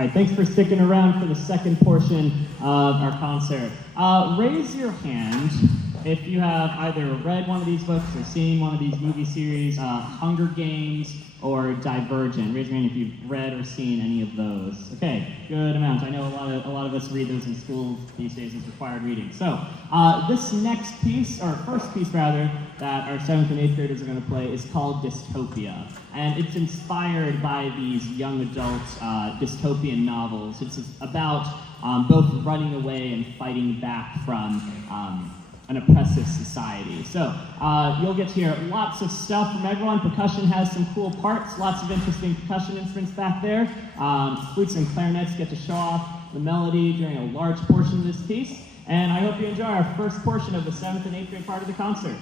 right, thanks for sticking around for the second portion of our concert. Raise your hand if you have either read one of these books or seen one of these movie series, Hunger Games or Divergent. Raise your hand if you've read or seen any of those. Okay, good amount. I know a lot of us read those in school these days as required reading. So this next piece, or first piece rather, that our 7th and 8th graders are going to play is called Dystopia. And it's inspired by these young adult dystopian novels. It's about both running away and fighting back from an oppressive society. So you'll get to hear lots of stuff from everyone. Percussion has some cool parts, lots of interesting percussion instruments back there. Flutes and clarinets get to show off the melody during a large portion of this piece. And I hope you enjoy our first portion of the 7th and 8th grade part of the concert.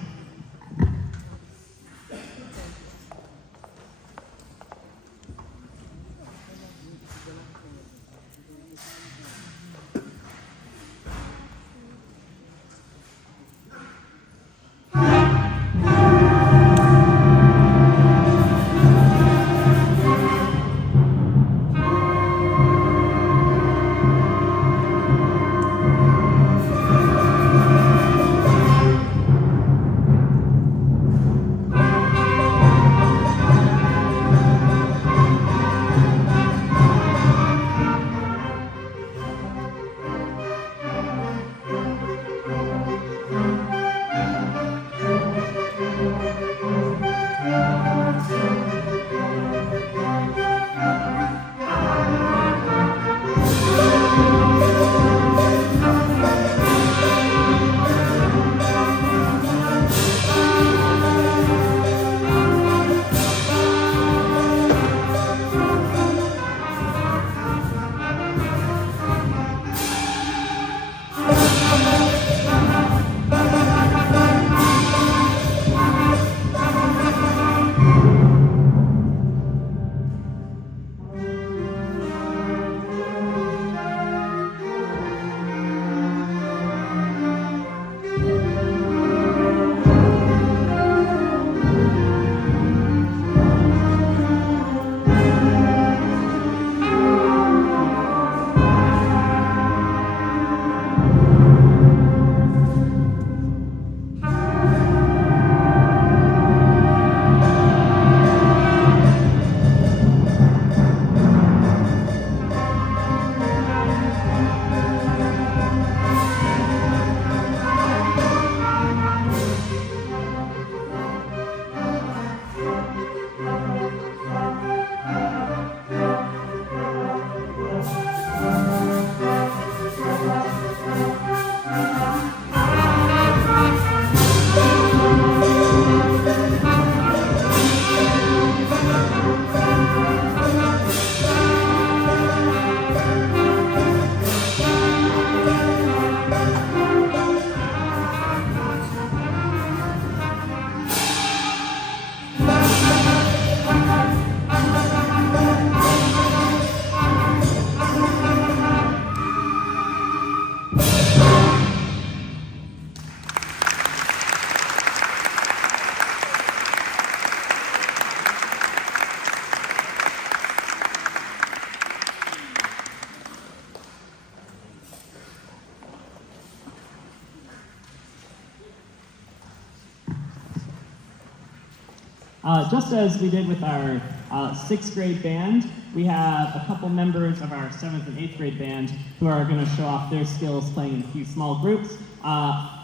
Just as we did with our 6th grade band, we have a couple members of our 7th and 8th grade band who are going to show off their skills playing in a few small groups.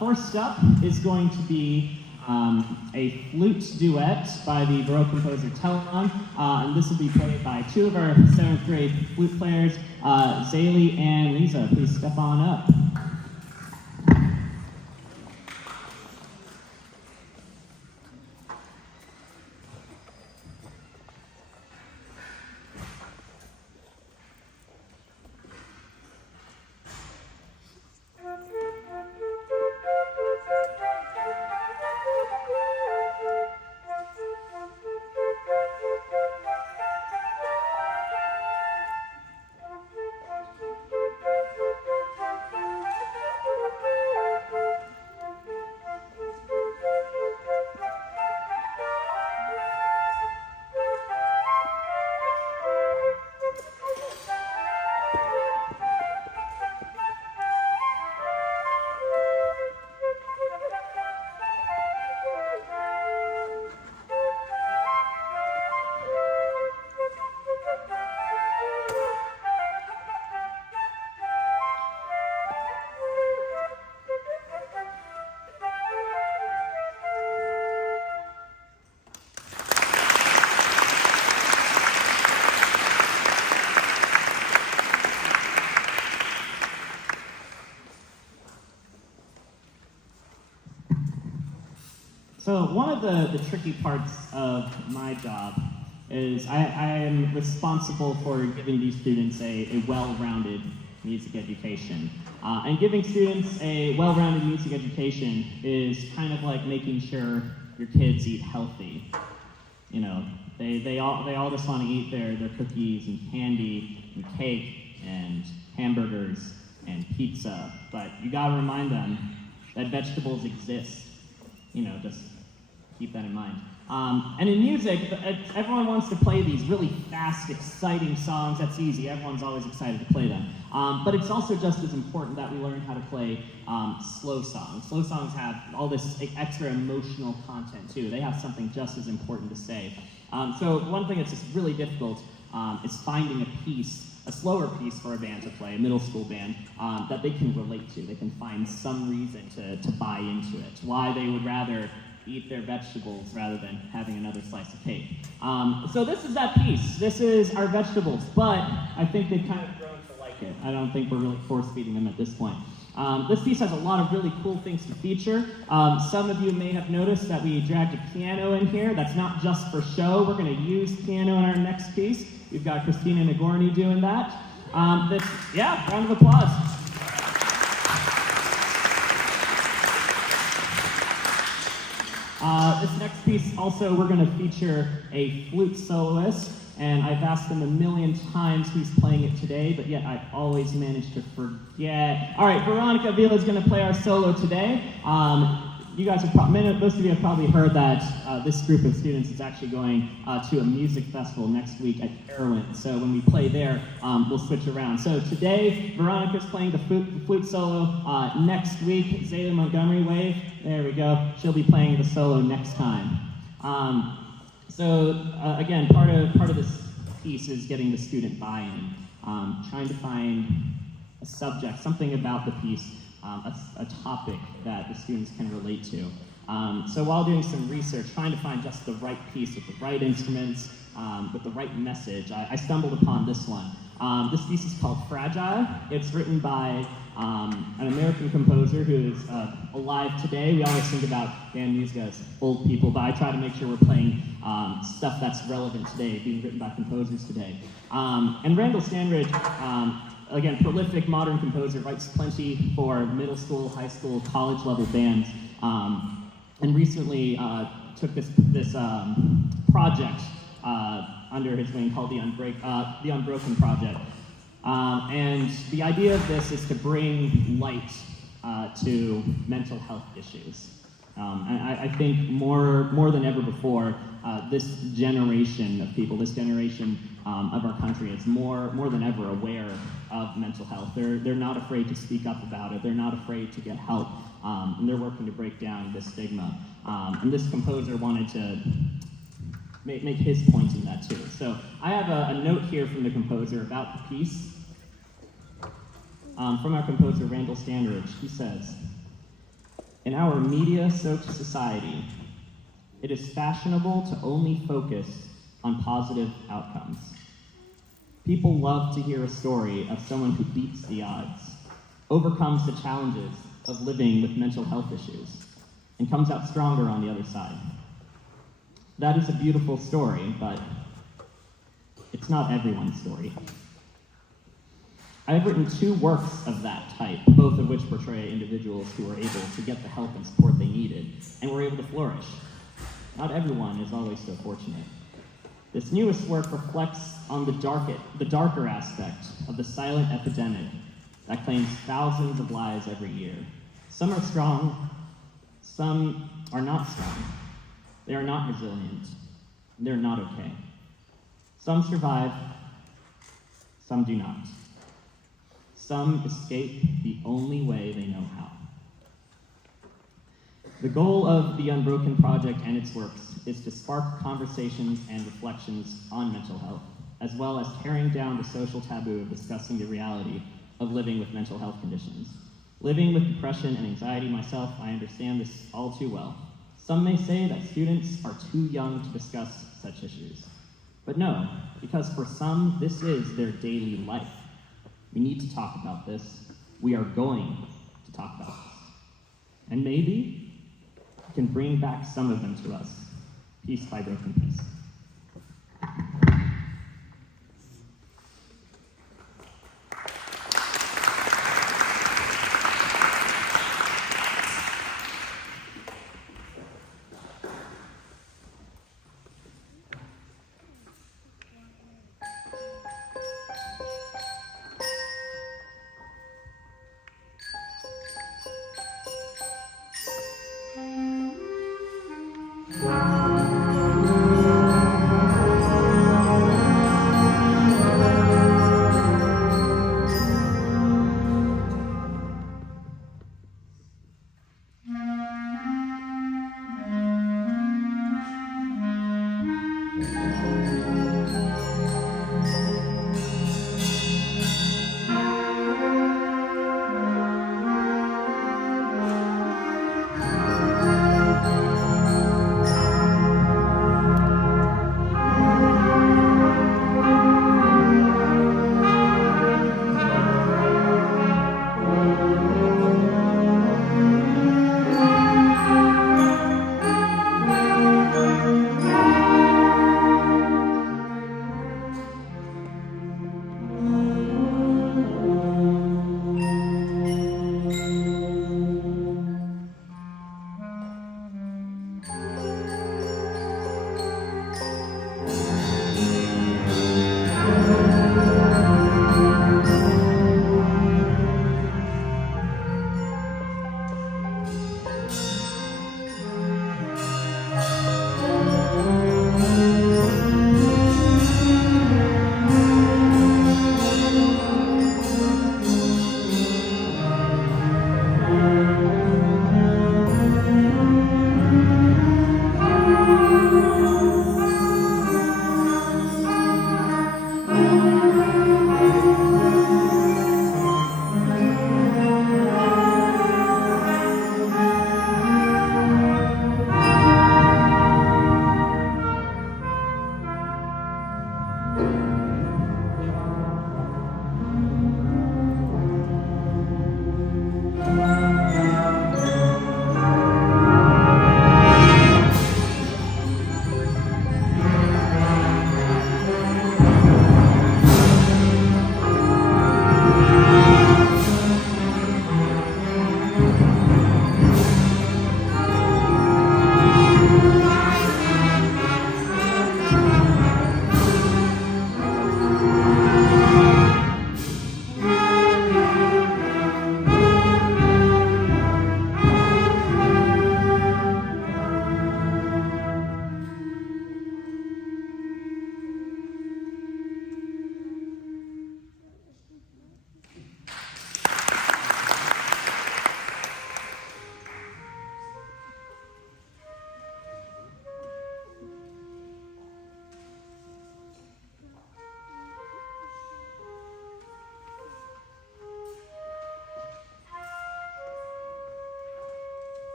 First up is going to be a flute duet by the Baroque composer Telemann, and this will be played by two of our 7th grade flute players, Zaylee and Lisa. Please step on up. So one of the tricky parts of my job is I am responsible for giving these students a well-rounded music education. And giving students a well-rounded music education is kind of like making sure your kids eat healthy. You know, they all just want to eat their cookies and candy and cake and hamburgers and pizza, but you gotta remind them that vegetables exist. You know, just keep that in mind. And in music, everyone wants to play these really fast, exciting songs. That's easy. Everyone's always excited to play them. But it's also just as important that we learn how to play slow songs. Slow songs have all this extra emotional content, too. They have something just as important to say. So one thing that's just really difficult is finding a slower piece for a band to play, a middle school band, that they can relate to. They can find some reason to buy into it, why they would rather eat their vegetables rather than having another slice of cake. So this is that piece. This is our vegetables, but I think they've kind of grown to like it. I don't think we're really force-feeding them at this point. This piece has a lot of really cool things to feature. Some of you may have noticed that we dragged a piano in here. That's not just for show. We're going to use piano in our next piece. We've got Christina Nagorny doing that. Yeah, round of applause. This next piece also, we're going to feature a flute soloist, and I've asked them a million times who's playing it today, but yet I always manage to forget. All right, Veronica Avila is going to play our solo today. You guys have most of you have probably heard that this group of students is actually going to a music festival next week at Carolyn. So when we play there, we'll switch around. So today, Veronica's playing the flute solo. Next week, Zayla Montgomery, wave. There we go. She'll be playing the solo next time. Again, part of this piece is getting the student buy-in, trying to find a subject, something about the piece, a topic that the students can relate to. So while doing some research, trying to find just the right piece with the right instruments, with the right message, I stumbled upon this one. This piece is called Fragile. It's written by an American composer who is alive today. We always think about band music as old people, but I try to make sure we're playing stuff that's relevant today, being written by composers today. And Randall Stanridge, again, prolific modern composer, writes plenty for middle school, high school, college level bands, and recently took this project under his wing called the Unbroken Project. And the idea of this is to bring light to mental health issues. And I think more than ever before, this generation of people, this generation of our country is more than ever aware of mental health. They're not afraid to speak up about it. They're not afraid to get help. And they're working to break down this stigma. And this composer wanted to make his point in that too. So I have a note here from the composer about the piece. From our composer, Randall Stanridge. He says, "In our media-soaked society, it is fashionable to only focus on positive outcomes. People love to hear a story of someone who beats the odds, overcomes the challenges of living with mental health issues, and comes out stronger on the other side. That is a beautiful story, but it's not everyone's story. I have written 2 works of that type, both of which portray individuals who were able to get the help and support they needed, and were able to flourish. Not everyone is always so fortunate. This newest work reflects on the darker aspect of the silent epidemic that claims thousands of lives every year. Some are strong, some are not strong. They are not resilient, they're not okay. Some survive, some do not. Some escape the only way they know how." The goal of the Unbroken Project and its works is to spark conversations and reflections on mental health, as well as tearing down the social taboo of discussing the reality of living with mental health conditions. Living with depression and anxiety myself, I understand this all too well. Some may say that students are too young to discuss such issues. But no, because for some, this is their daily life. We need to talk about this. We are going to talk about this. And maybe can bring back some of them to us, piece by broken piece.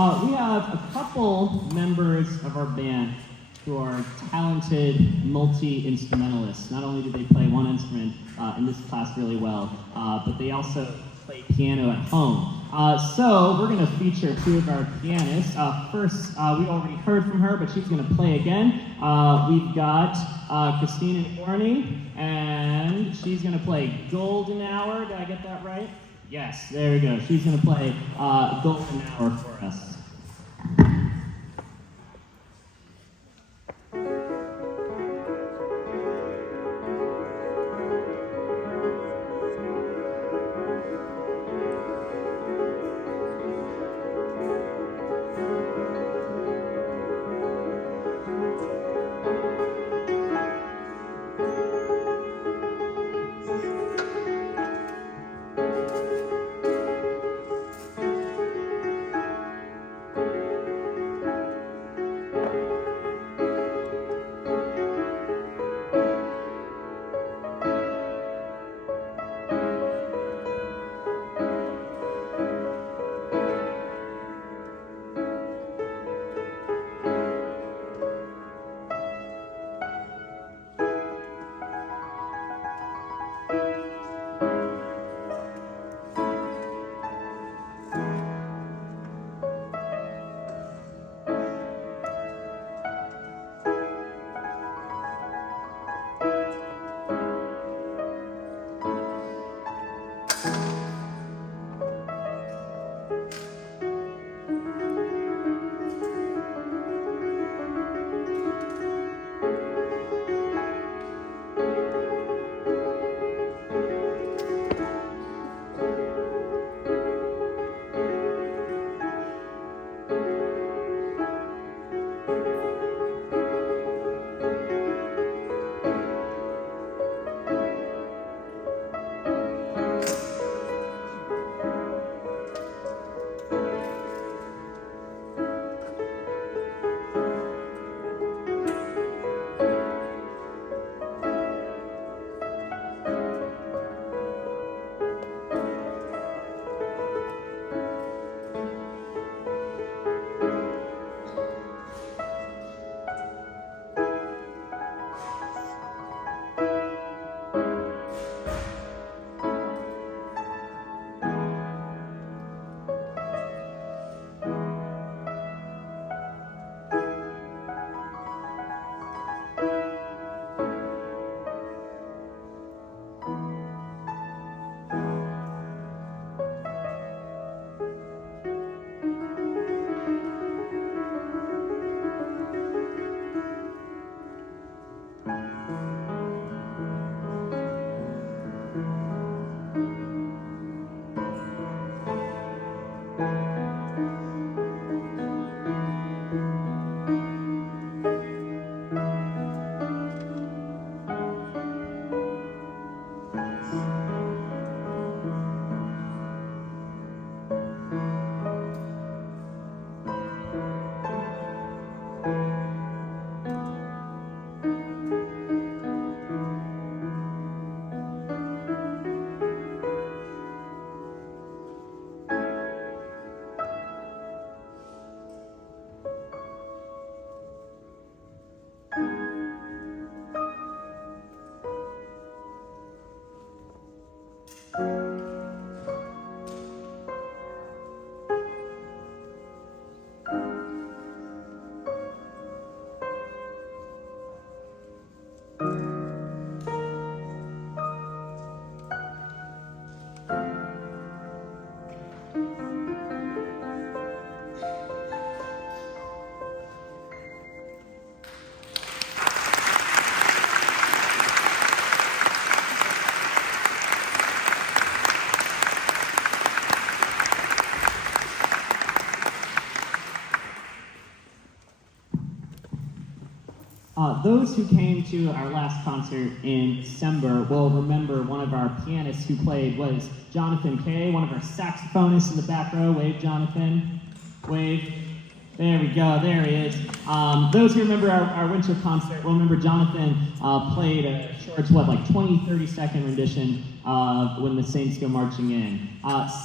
We have a couple members of our band who are talented multi-instrumentalists. Not only do they play one instrument in this class really well, but they also play piano at home. So we're going to feature two of our pianists. First, we already heard from her, but she's going to play again. We've got Christina Warney, and she's going to play Golden Hour. Did I get that right? Yes, there we go. She's going to play Golden Hour for us. Those who came to our last concert in December will remember one of our pianists who played was Jonathan Kay, one of our saxophonists in the back row. Wave, Jonathan. Wave. There we go. There he is. Those who remember our winter concert will remember Jonathan played a short, like 20, 30-second rendition of When the Saints Go Marching In.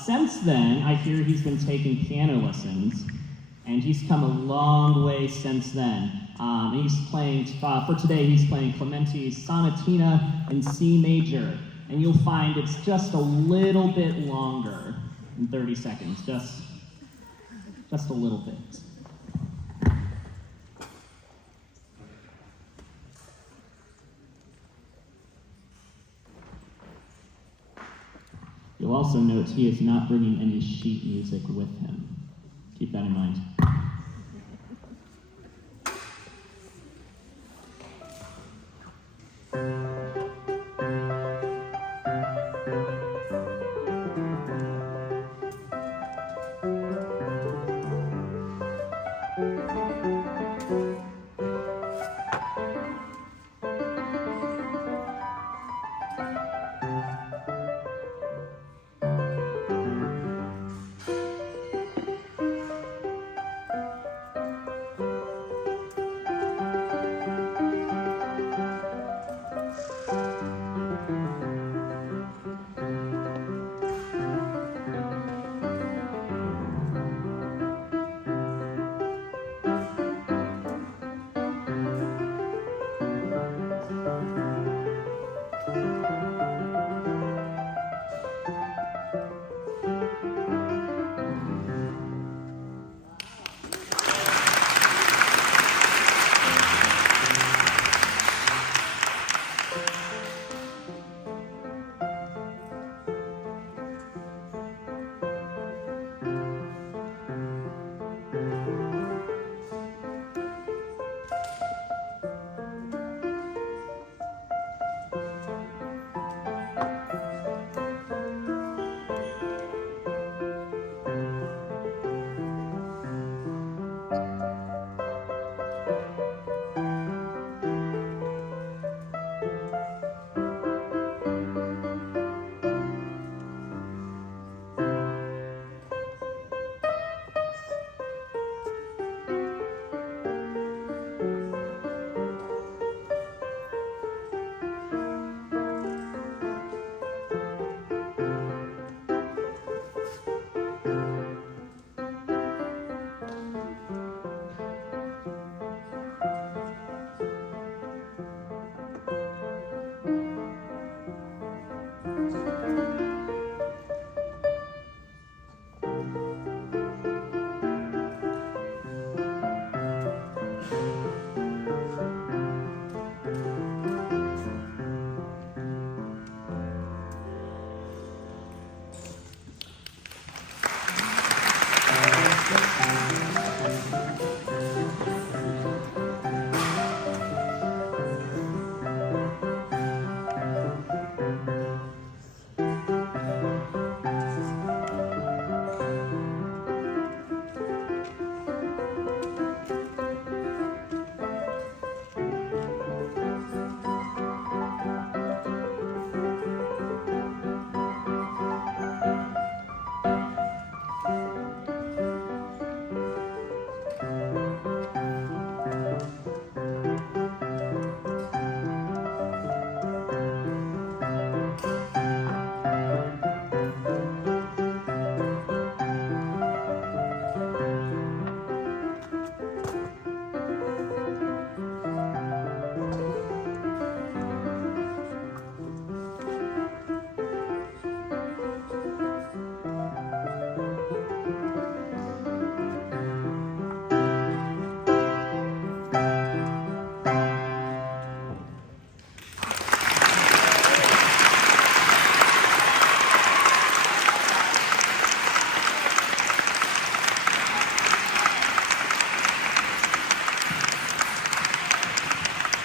Since then, I hear he's been taking piano lessons. and he's come a long way since then. And he's playing, for today, he's playing Clementi's Sonatina in C major, and you'll find it's just a little bit longer than 30 seconds, just a little bit. You'll also note he is not bringing any sheet music with him. Keep that in mind.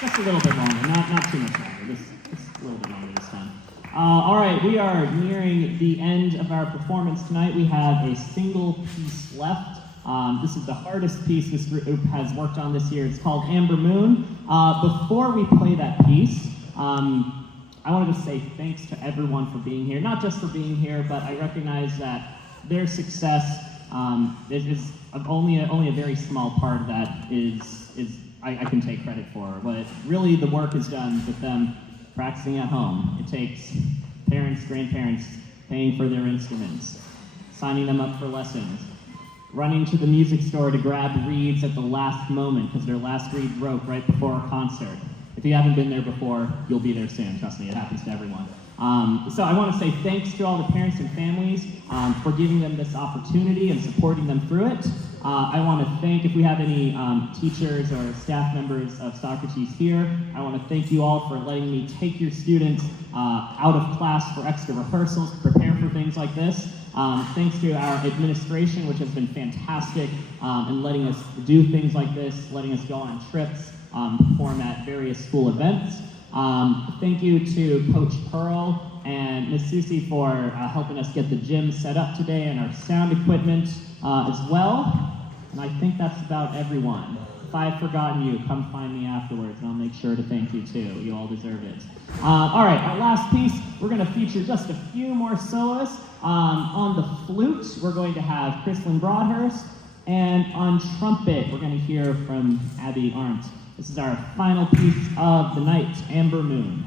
Just a little bit longer, not too much longer. Just a little bit longer this time. All right, we are nearing the end of our performance tonight. We have a single piece left. This is the hardest piece this group has worked on this year. It's called Amber Moon. Before we play that piece, I wanted to say thanks to everyone for being here. Not just for being here, but I recognize that their success is only a very small part of that I can take credit for. But really the work is done with them practicing at home. It takes parents, grandparents paying for their instruments, signing them up for lessons, running to the music store to grab reeds at the last moment because their last reed broke right before our concert. If you haven't been there before, you'll be there soon. Trust me, it happens to everyone. So I want to say thanks to all the parents and families for giving them this opportunity and supporting them through it. I want to thank, if we have any teachers or staff members of Socrates here, I want to thank you all for letting me take your students out of class for extra rehearsals to prepare for things like this. Thanks to our administration, which has been fantastic in letting us do things like this, letting us go on trips, perform at various school events. Thank you to Coach Pearl and Miss Susie for helping us get the gym set up today and our sound equipment as well. And I think that's about everyone. If I've forgotten you, come find me afterwards and I'll make sure to thank you too. You all deserve it. All right, our last piece, we're going to feature just a few more soloists. On the flute, we're going to have Chrislyn Broadhurst. And on trumpet, we're going to hear from Abby Arndt. This is our final piece of the night, Amber Moon.